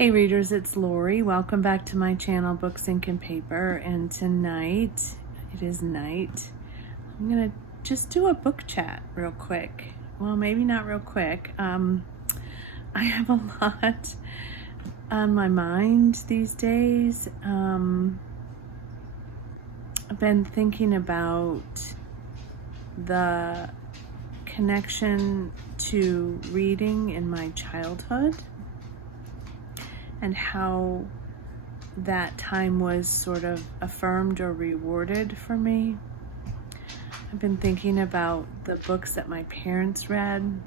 Hey readers, it's Lori. Welcome back to my channel, Books, Ink, and Paper. And tonight, it is night, I'm going to just do a book chat real quick. Well, maybe not real quick. I have a lot on my mind these days. I've been thinking about the connection to reading in my childhood, and how that time was sort of affirmed or rewarded for me. I've been thinking about the books that my parents read,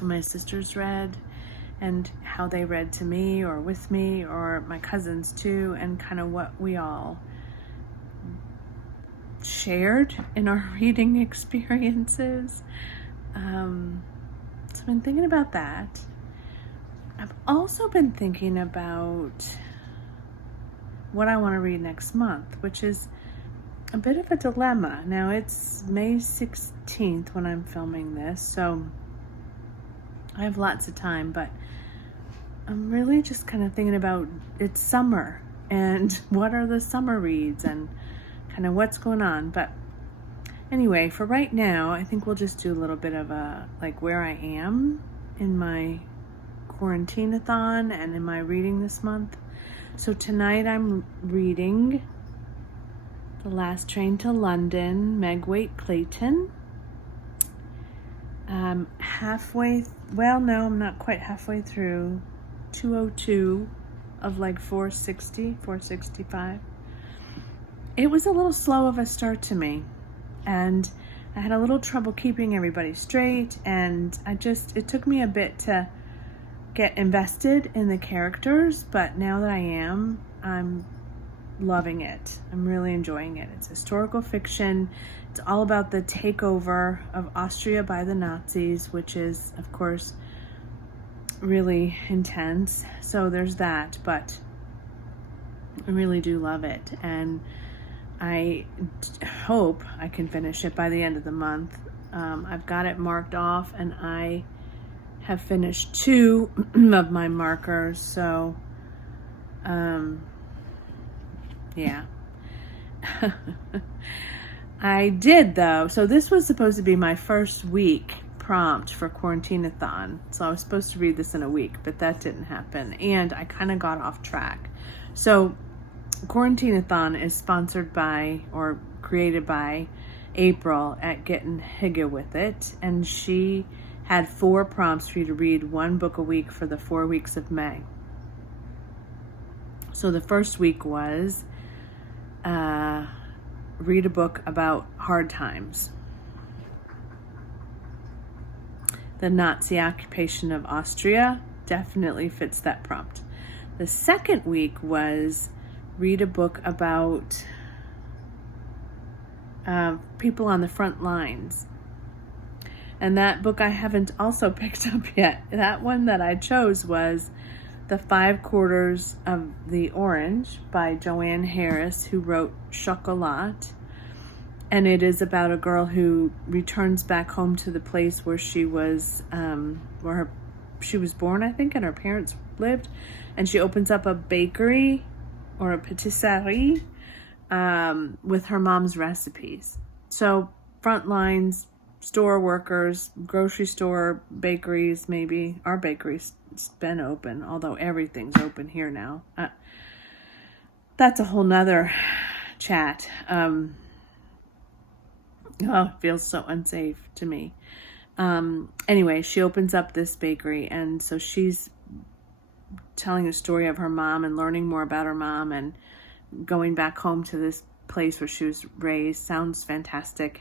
my sisters read, and how they read to me or with me, or my cousins too, and kind of what we all shared in our reading experiences. So I've been thinking about that. I've also been thinking about what I want to read next month, which is a bit of a dilemma. Now, it's May 16th when I'm filming this, so I have lots of time, but I'm really just kind of thinking about it's summer, and what are the summer reads, and kind of what's going on. But anyway, for right now, I think we'll just do a little bit of a, like, where I am in my quarantine-a-thon and in my reading this month. So tonight I'm reading The Last Train to London, Meg Waite Clayton. Well, no, I'm not quite halfway through. 202 of like 465. It was a little slow of a start to me, and I had a little trouble keeping everybody straight, and it took me a bit to get invested in the characters, but now that I'm loving it. I'm really enjoying it. It's historical fiction. It's all about the takeover of Austria by the Nazis, which is, of course, really intense. So there's that, but I really do love it, and I hope I can finish it by the end of the month. I've got it marked off, and I have finished 2 of my markers, so yeah. I did, though. So this was supposed to be my first week prompt for Quarantine-a-thon, so I was supposed to read this in a week, but that didn't happen, and I kind of got off track. So Quarantine-a-thon is sponsored by, or created by, April at Getting Hygge with It, and she had 4 prompts for you to read 1 book a week for the 4 weeks of May. So the first week was read a book about hard times. The Nazi occupation of Austria definitely fits that prompt. The second week was read a book about people on the front lines. And that book I haven't also picked up yet. That one that I chose was The 5 Quarters of the Orange by Joanne Harris, who wrote Chocolat. And it is about a girl who returns back home to the place where she was, she was born, I think, and her parents lived. And she opens up a bakery or a patisserie with her mom's recipes. So front lines, store workers, grocery store, bakeries, maybe. Our bakery's been open, although everything's open here now. That's a whole nother chat. It feels so unsafe to me. Anyway, she opens up this bakery, and so she's telling a story of her mom and learning more about her mom and going back home to this place where she was raised. Sounds fantastic.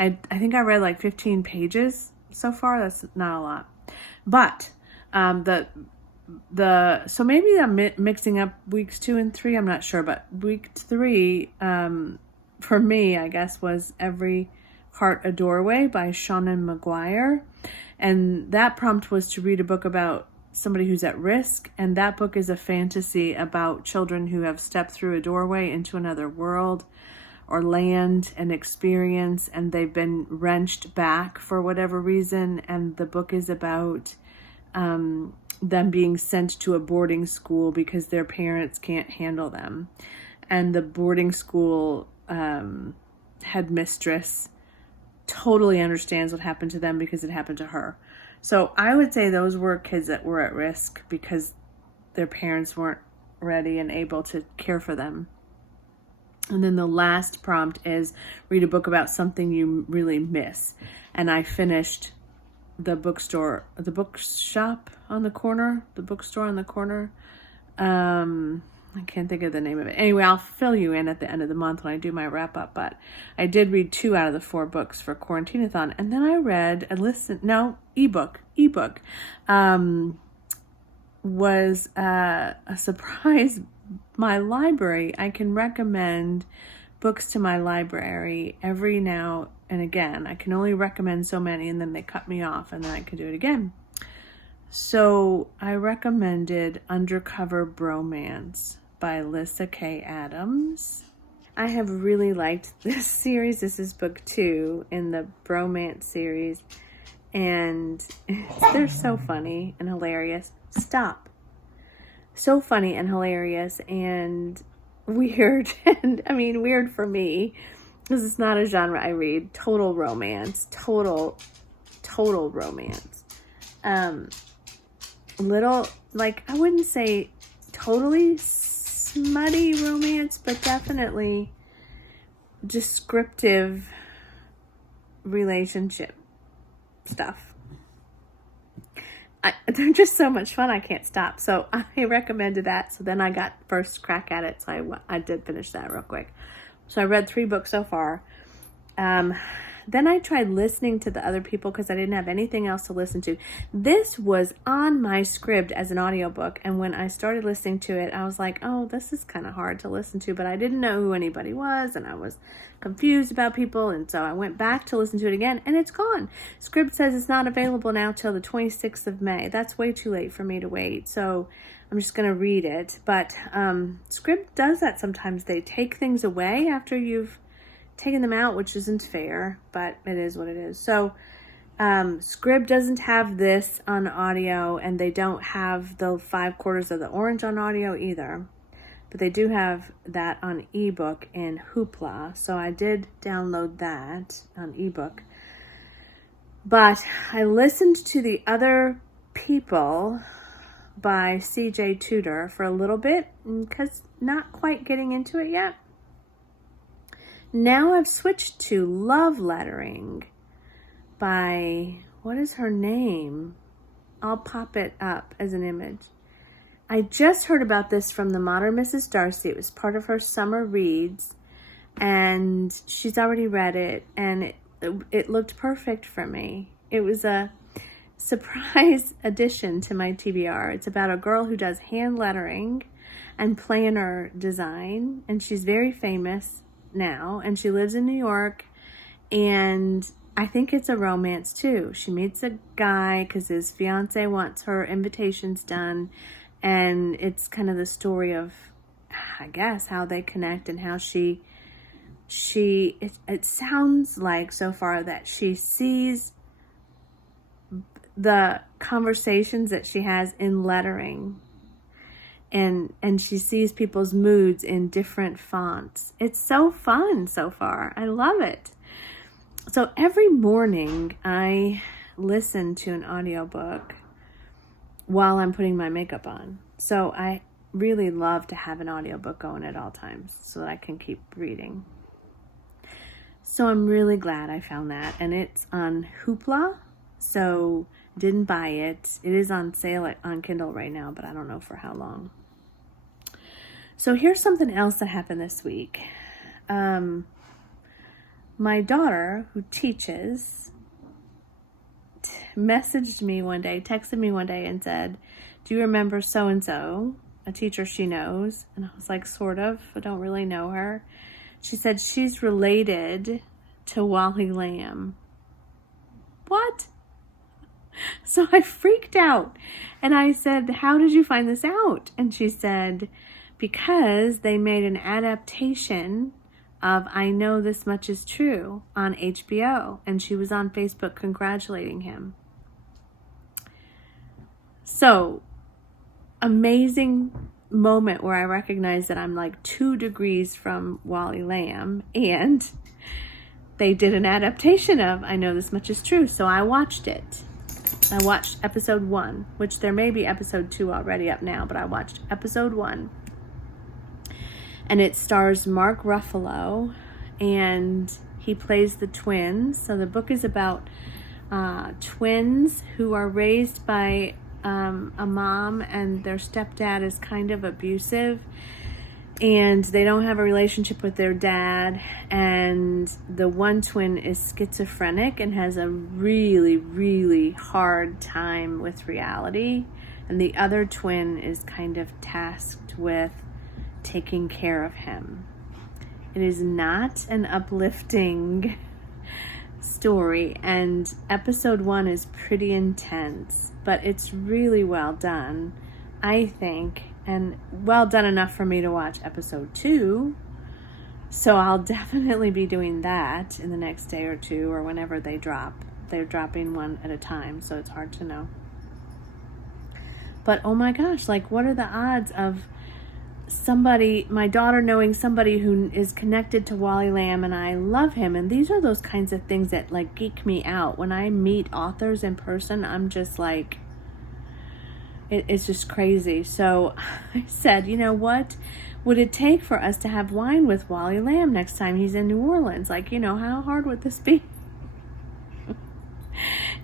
I think I read like 15 pages so far. That's not a lot, but so maybe I'm mixing up weeks 2 and 3. I'm not sure, but week 3 for me, I guess, was Every Heart a Doorway by Seanan McGuire, and that prompt was to read a book about somebody who's at risk, and that book is a fantasy about children who have stepped through a doorway into another world or land and experience, and they've been wrenched back for whatever reason, and the book is about them being sent to a boarding school because their parents can't handle them. And the boarding school headmistress totally understands what happened to them because it happened to her. So I would say those were kids that were at risk because their parents weren't ready and able to care for them. And then the last prompt is read a book about something you really miss. And I finished the bookstore on the corner. I can't think of the name of it. Anyway, I'll fill you in at the end of the month when I do my wrap up. But I did read 2 out of the 4 books for Quarantine-a-thon. And then I read ebook. Was a surprise. My library, I can recommend books to my library every now and again. I can only recommend so many, and then they cut me off, and then I can do it again. So I recommended Undercover Bromance by Lyssa Kay Adams. I have really liked this series. This is book 2 in the Bromance series, and they're so funny and hilarious. Stop. So funny and hilarious and weird. And I mean, weird for me because it's not a genre I read. Total romance. Total romance. Little, like, I wouldn't say totally smutty romance, but definitely descriptive relationship stuff. They're just so much fun, I can't stop. So I recommended that. So then I got first crack at it. So I did finish that real quick. So I read 3 books so far. Then I tried listening to the other people because I didn't have anything else to listen to. This was on my Scribd as an audiobook. And when I started listening to it, I was like, oh, this is kind of hard to listen to. But I didn't know who anybody was. And I was confused about people. And so I went back to listen to it again. And it's gone. Scribd says it's not available now till the 26th of May. That's way too late for me to wait. So I'm just going to read it. But Scribd does that sometimes. They take things away after you've taken them out, which isn't fair, but it is what it is. So Scribd doesn't have this on audio, and they don't have the 5/4 of the orange on audio either, but they do have that on ebook in Hoopla. So I did download that on ebook, but I listened to the other people by CJ Tudor for a little bit because not quite getting into it yet. Now I've switched to Love Lettering by, what is her name? I'll pop it up as an image. I just heard about this from the Modern Mrs. Darcy. It was part of her summer reads, and she's already read it, and it looked perfect for me. It was a surprise addition to my TBR. It's about a girl who does hand lettering and planner design, and she's very famous now, and she lives in New York, and I think it's a romance too. She meets a guy because his fiance wants her invitations done, and it's kind of the story of, I guess, how they connect and how it sounds like so far that she sees the conversations that she has in lettering. And she sees people's moods in different fonts. It's so fun so far. I love it. So every morning I listen to an audiobook while I'm putting my makeup on. So I really love to have an audiobook going at all times so that I can keep reading. So I'm really glad I found that. And it's on Hoopla. So didn't buy it. It is on sale on Kindle right now, but I don't know for how long. So here's something else that happened this week. My daughter, who teaches, texted me one day and said, do you remember so-and-so, a teacher she knows? And I was like, sort of. I don't really know her. She said she's related to Wally Lamb. What? So I freaked out. And I said, how did you find this out? And she said, because they made an adaptation of I Know This Much Is True on HBO, and she was on Facebook congratulating him. So amazing moment where I recognize that I'm like 2 degrees from Wally Lamb, and they did an adaptation of I Know This Much Is True, so I watched it. I watched episode 1, which there may be episode 2 already up now, but I watched episode 1. And it stars Mark Ruffalo, and he plays the twins. So the book is about twins who are raised by a mom, and their stepdad is kind of abusive, and they don't have a relationship with their dad, and the one twin is schizophrenic and has a really, really hard time with reality, and the other twin is kind of tasked with taking care of him. It is not an uplifting story, and episode 1 is pretty intense, but it's really well done, I think, and well done enough for me to watch episode 2. So I'll definitely be doing that in the next day or 2, or whenever they drop. They're dropping one at a time, so it's hard to know. But oh my gosh, like, what are the odds of somebody, my daughter, knowing somebody who is connected to Wally Lamb, and I love him, and these are those kinds of things that like geek me out. When I meet authors in person, I'm just like, it's just crazy. So I said, you know, what would it take for us to have wine with Wally Lamb next time he's in New Orleans? Like, you know, how hard would this be?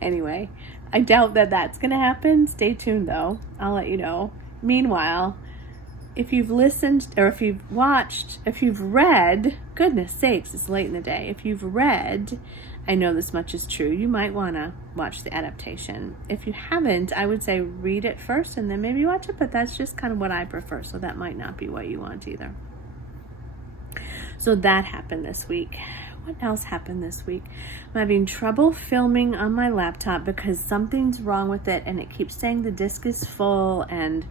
Anyway, I doubt that that's going to happen. Stay tuned though. I'll let you know. Meanwhile, if you've listened, or if you've watched, if you've read, goodness sakes, it's late in the day. If you've read I Know This Much Is True, you might want to watch the adaptation. If you haven't, I would say read it first and then maybe watch it, but that's just kind of what I prefer, so that might not be what you want either. So that happened this week. What else happened this week? I'm having trouble filming on my laptop because something's wrong with it, and it keeps saying the disk is full, and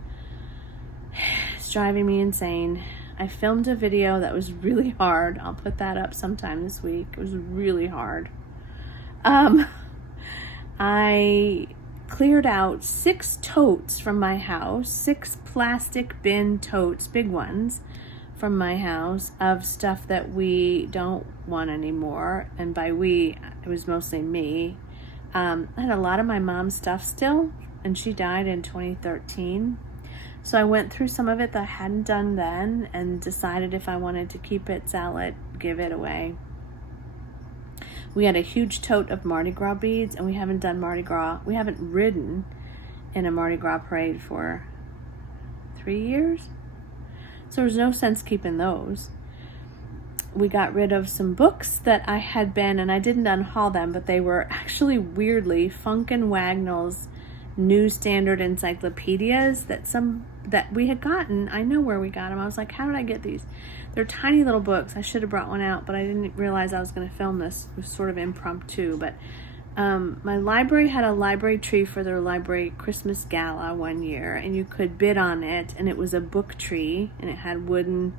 it's driving me insane. I filmed a video that was really hard. I'll put that up sometime this week. It was really hard. I cleared out 6 totes from my house, 6 plastic bin totes, big ones, from my house of stuff that we don't want anymore. And by we, it was mostly me. I had a lot of my mom's stuff still, and she died in 2013. So I went through some of it that I hadn't done then and decided if I wanted to keep it, sell it, give it away. We had a huge tote of Mardi Gras beads, and we haven't done Mardi Gras. We haven't ridden in a Mardi Gras parade for 3 years. So there's no sense keeping those. We got rid of some books that I had been, and I didn't unhaul them, but they were actually weirdly Funk and Wagnall's New Standard encyclopedias that we had gotten. I know where we got them. I was like, how did I get these? They're tiny little books. I should have brought one out, but I didn't realize I was going to film this. It was sort of impromptu, but my library had a library tree for their library Christmas gala one year, and you could bid on it, and it was a book tree, and it had wooden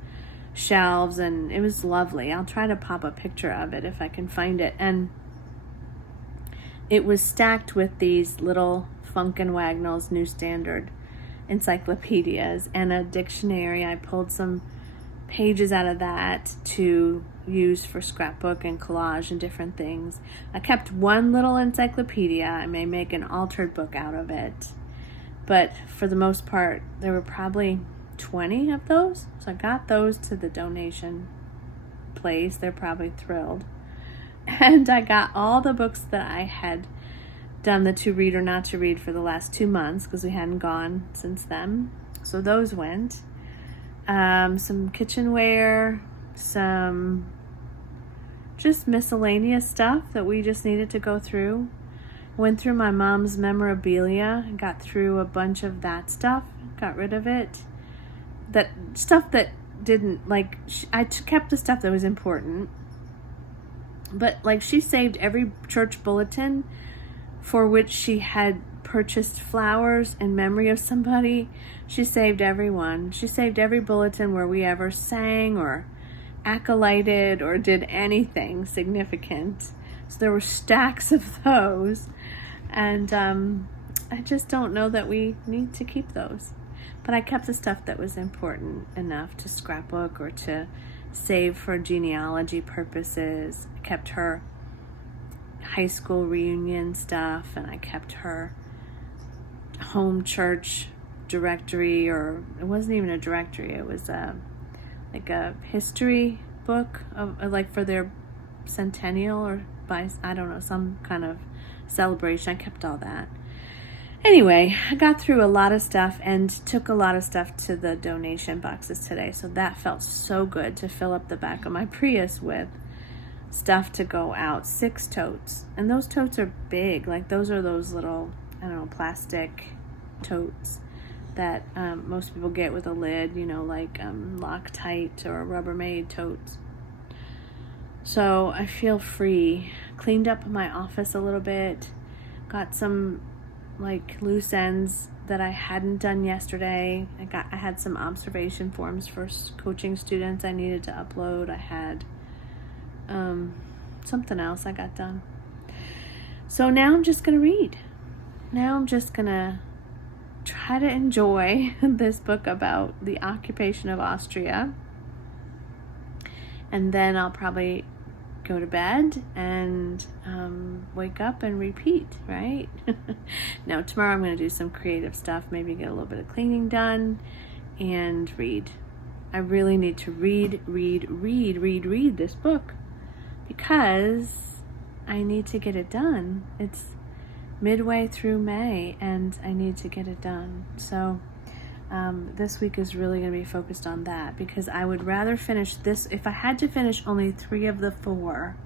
shelves, and it was lovely. I'll try to pop a picture of it if I can find it. And it was stacked with these little Funk and Wagnall's New Standard encyclopedias and a dictionary. I pulled some pages out of that to use for scrapbook and collage and different things. I kept one little encyclopedia. I may make an altered book out of it, but for the most part there were probably 20 of those, so I got those to the donation place. They're probably thrilled. And I got all the books that I had done the to read or not to read for the last 2 months, because we hadn't gone since then. So those went. Some kitchenware, some just miscellaneous stuff that we just needed to go through. Went through my mom's memorabilia and got through a bunch of that stuff, got rid of it. That stuff that didn't, like, I kept the stuff that was important. But, like, she saved every church bulletin for which she had purchased flowers in memory of somebody. She saved every one. She saved every bulletin where we ever sang or acolyted or did anything significant. So there were stacks of those. And I just don't know that we need to keep those. but I kept the stuff that was important enough to scrapbook or to save for genealogy purposes. I kept her high school reunion stuff, and I kept her home church directory, or it wasn't even a directory, it was like a history book of like for their centennial or by, I don't know, some kind of celebration. I kept all that. Anyway, I got through a lot of stuff and took a lot of stuff to the donation boxes today, so that felt so good to fill up the back of my Prius with stuff to go out. 6 totes, and those totes are big. Like those are those little, I don't know, plastic totes that most people get with a lid, you know, like Loctite or Rubbermaid totes. So I feel free. Cleaned up my office a little bit, got some like loose ends that I hadn't done yesterday. I had some observation forms for coaching students I needed to upload. I had something else I got done. So now I'm just gonna read. Now I'm just gonna try to enjoy this book about the occupation of Austria, and then I'll probably go to bed and wake up and repeat, right? Now tomorrow I'm going to do some creative stuff, maybe get a little bit of cleaning done and read. I really need to read this book because I need to get it done. It's midway through May and I need to get it done. So this week is really going to be focused on that, because I would rather finish this. If I had to finish only 3 of the 4,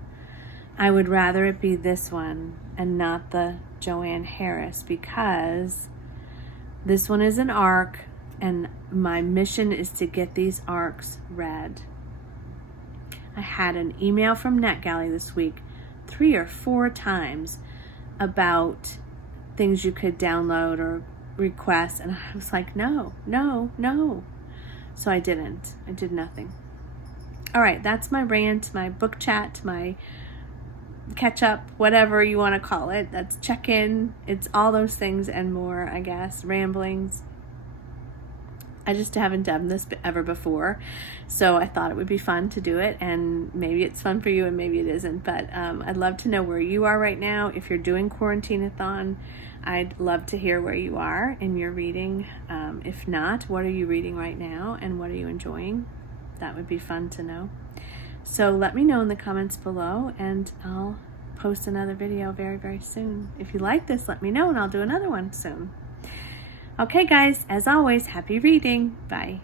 I would rather it be this one and not the Joanne Harris, because this one is an arc and my mission is to get these arcs read. I had an email from NetGalley this week 3 or 4 times about things you could download or request, and I was like, no. So I did nothing. All right, that's my rant, my book chat, my catch up, whatever you want to call it. That's check-in. It's all those things and more, I guess. Ramblings. I just haven't done this ever before, so I thought it would be fun to do it, and maybe it's fun for you and maybe it isn't, but I'd love to know where you are right now. If you're doing Quarantine-a-thon, I'd love to hear where you are in your reading. If not, what are you reading right now and what are you enjoying? That would be fun to know. So let me know in the comments below, and I'll post another video very, very soon. If you like this, let me know and I'll do another one soon. Okay guys, as always, happy reading. Bye.